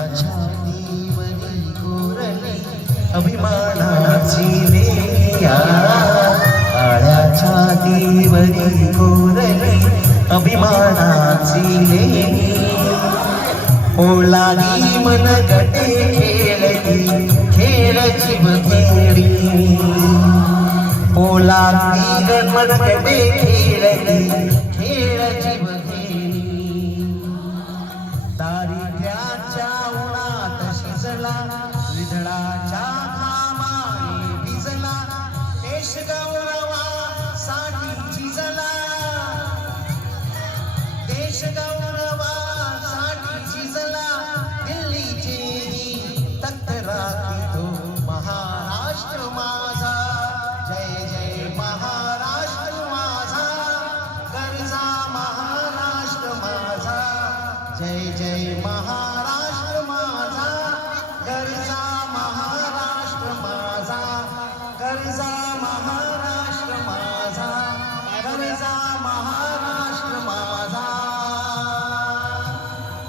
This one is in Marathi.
छातीवरी कोरली अभिमानाची लेया, काळ्या छातीवरी कोरली अभिमानाची लेया, ओलागी मन गटे खेळती खेळची बखेडी, ओलागी मन गटे खेळती खेळची बखेडी, दारिद्र्याच्या उन्हात शिजला विधळाच्या घामाने भिजला देश गौरव